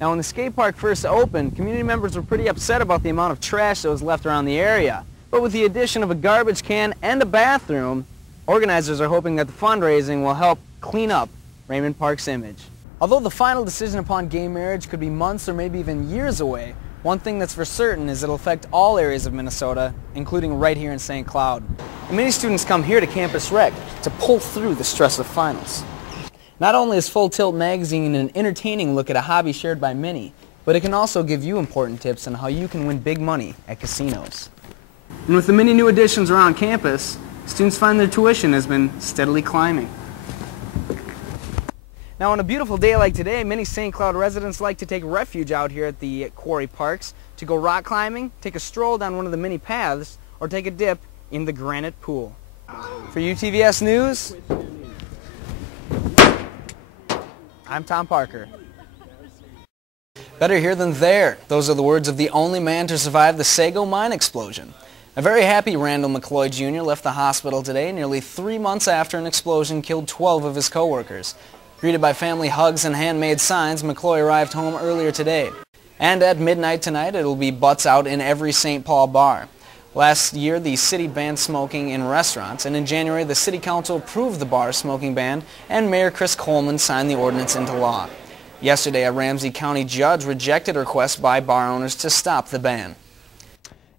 Now, when the skate park first opened, community members were pretty upset about the amount of trash that was left around the area. But with the addition of a garbage can and a bathroom, organizers are hoping that the fundraising will help clean up Raymond Park's image. Although the final decision upon gay marriage could be months or maybe even years away, one thing that's for certain is it'll affect all areas of Minnesota, including right here in St. Cloud. And many students come here to Campus Rec to pull through the stress of finals. Not only is Full Tilt magazine an entertaining look at a hobby shared by many, but it can also give you important tips on how you can win big money at casinos. And with the many new additions around campus, students find their tuition has been steadily climbing. Now, on a beautiful day like today, many St. Cloud residents like to take refuge out here at the quarry parks to go rock climbing, take a stroll down one of the many paths, or take a dip in the granite pool. For UTVS News, I'm Tom Parker. Better here than there. Those are the words of the only man to survive the Sago mine explosion. A very happy Randall McCloy Jr. left the hospital today nearly 3 months after an explosion killed 12 of his co-workers. Greeted by family hugs and handmade signs, McCloy arrived home earlier today. And at midnight tonight, it'll be butts out in every St. Paul bar. Last year, the city banned smoking in restaurants, and in January, the city council approved the bar smoking ban, and Mayor Chris Coleman signed the ordinance into law. Yesterday, a Ramsey County judge rejected a request by bar owners to stop the ban.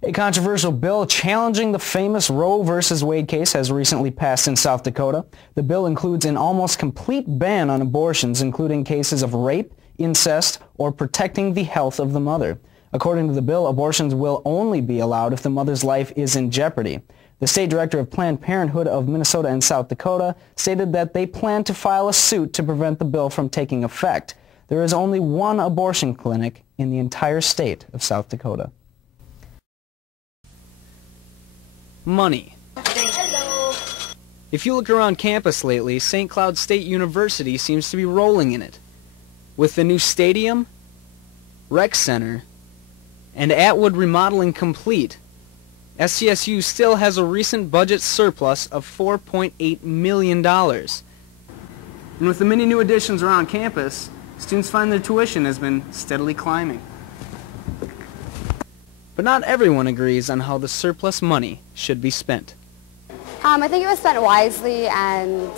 A controversial bill challenging the famous Roe v. Wade case has recently passed in South Dakota. The bill includes an almost complete ban on abortions, including cases of rape, incest, or protecting the health of the mother. According to the bill, abortions will only be allowed if the mother's life is in jeopardy. The state director of Planned Parenthood of Minnesota and South Dakota stated that they plan to file a suit to prevent the bill from taking effect. There is only one abortion clinic in the entire state of South Dakota. Money. Hello. If you look around campus lately, St. Cloud State University seems to be rolling in it. With the new stadium, rec center, and Atwood remodeling complete, SCSU still has a recent budget surplus of $4.8 million. And with the many new additions around campus, students find their tuition has been steadily climbing. But not everyone agrees on how the surplus money should be spent. I think it was spent wisely, and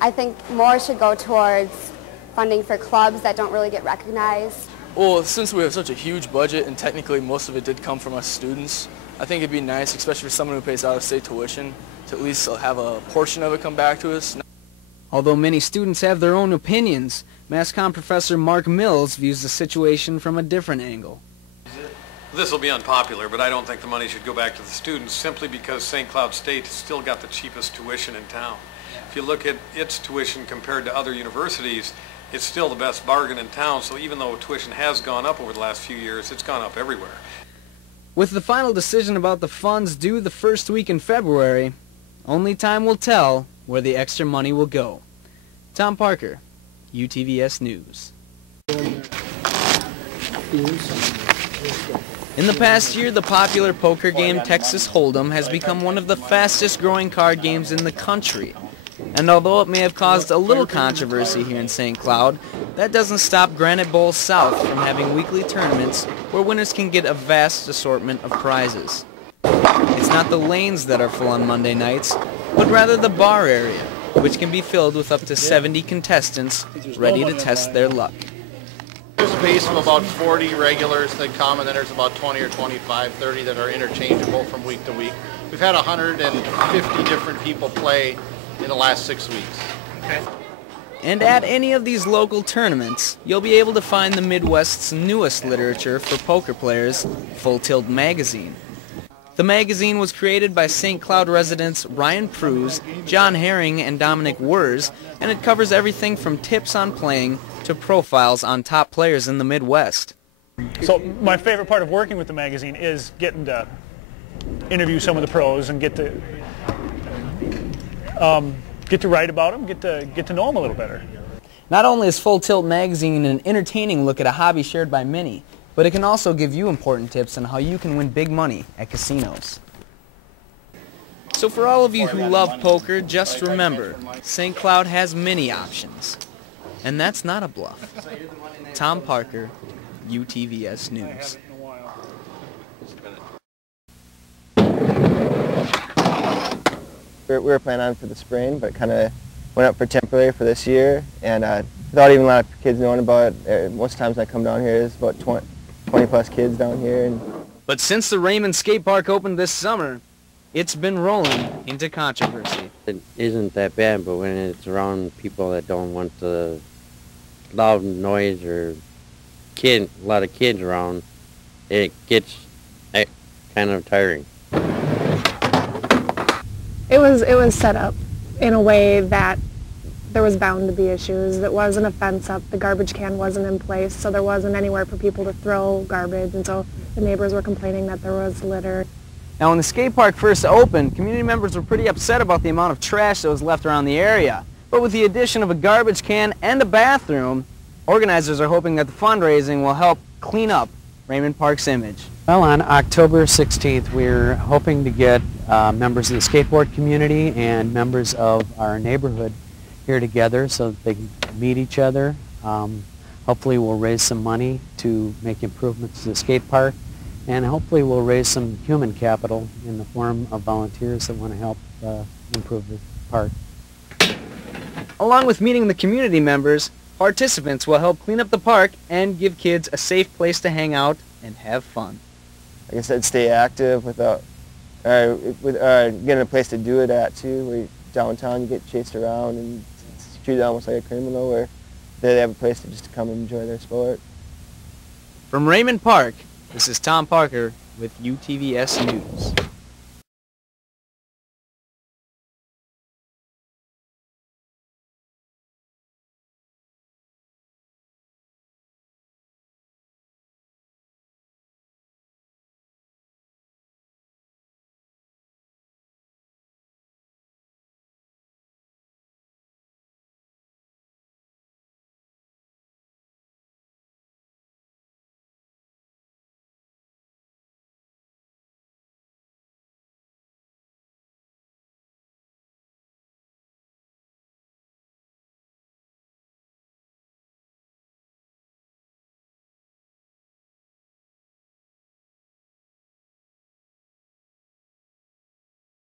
I think more should go towards funding for clubs that don't really get recognized. Well, since we have such a huge budget, and technically most of it did come from us students, I think it'd be nice, especially for someone who pays out-of-state tuition, to at least have a portion of it come back to us. Although many students have their own opinions, Mass Comm professor Mark Mills views the situation from a different angle. This will be unpopular, but I don't think the money should go back to the students simply because St. Cloud State has still got the cheapest tuition in town. If you look at its tuition compared to other universities, it's still the best bargain in town, so even though tuition has gone up over the last few years, it's gone up everywhere. With the final decision about the funds due the first week in February, only time will tell where the extra money will go. Tom Parker, UTVS News. In the past year, the popular poker game Texas Hold'em has become one of the fastest growing card games in the country. And although it may have caused a little controversy here in St. Cloud, that doesn't stop Granite Bowl South from having weekly tournaments where winners can get a vast assortment of prizes. It's not the lanes that are full on Monday nights, but rather the bar area, which can be filled with up to 70 contestants ready to test their luck. There's a base of about 40 regulars that come, and then there's about 20 or 25, 30 that are interchangeable from week to week. We've had 150 different people play in the last 6 weeks. Okay. And at any of these local tournaments, you'll be able to find the Midwest's newest literature for poker players, Full Tilt magazine. The magazine was created by St. Cloud residents Ryan Pruse, John Herring, and Dominic Wurz, and it covers everything from tips on playing to profiles on top players in the Midwest. So my favorite part of working with the magazine is getting to interview some of the pros and get to write about them, get to know them a little better. Not only is Full Tilt magazine an entertaining look at a hobby shared by many, but it can also give you important tips on how you can win big money at casinos. So for all of you who love poker, just remember, St. Cloud has many options. And that's not a bluff. Tom Parker, UTVS News. We were planning on for the spring, but kind of went up for temporary for this year, and without even a lot of kids knowing about it, most times I come down here, there's about 20 plus kids down here. But since the Raymond Skate Park opened this summer, it's been rolling into controversy. It isn't that bad, but when it's around people that don't want the loud noise or a lot of kids around, it gets kind of tiring. It was set up in a way that there was bound to be issues. It wasn't a fence up. The garbage can wasn't in place, so there wasn't anywhere for people to throw garbage, and so the neighbors were complaining that there was litter. Now, when the skate park first opened, community members were pretty upset about the amount of trash that was left around the area. But with the addition of a garbage can and a bathroom, organizers are hoping that the fundraising will help clean up Raymond Park's image. Well, on October 16th, we're hoping to get members of the skateboard community and members of our neighborhood here together so that they can meet each other. Hopefully we'll raise some money to make improvements to the skate park, and hopefully we'll raise some human capital in the form of volunteers that want to help improve the park. Along with meeting the community members, participants will help clean up the park and give kids a safe place to hang out and have fun. Like I said, stay active without, getting a place to do it at too. Where downtown you get chased around and it's treated almost like a criminal, where they have a place to just come and enjoy their sport. From Raymond Park, this is Tom Parker with UTVS News.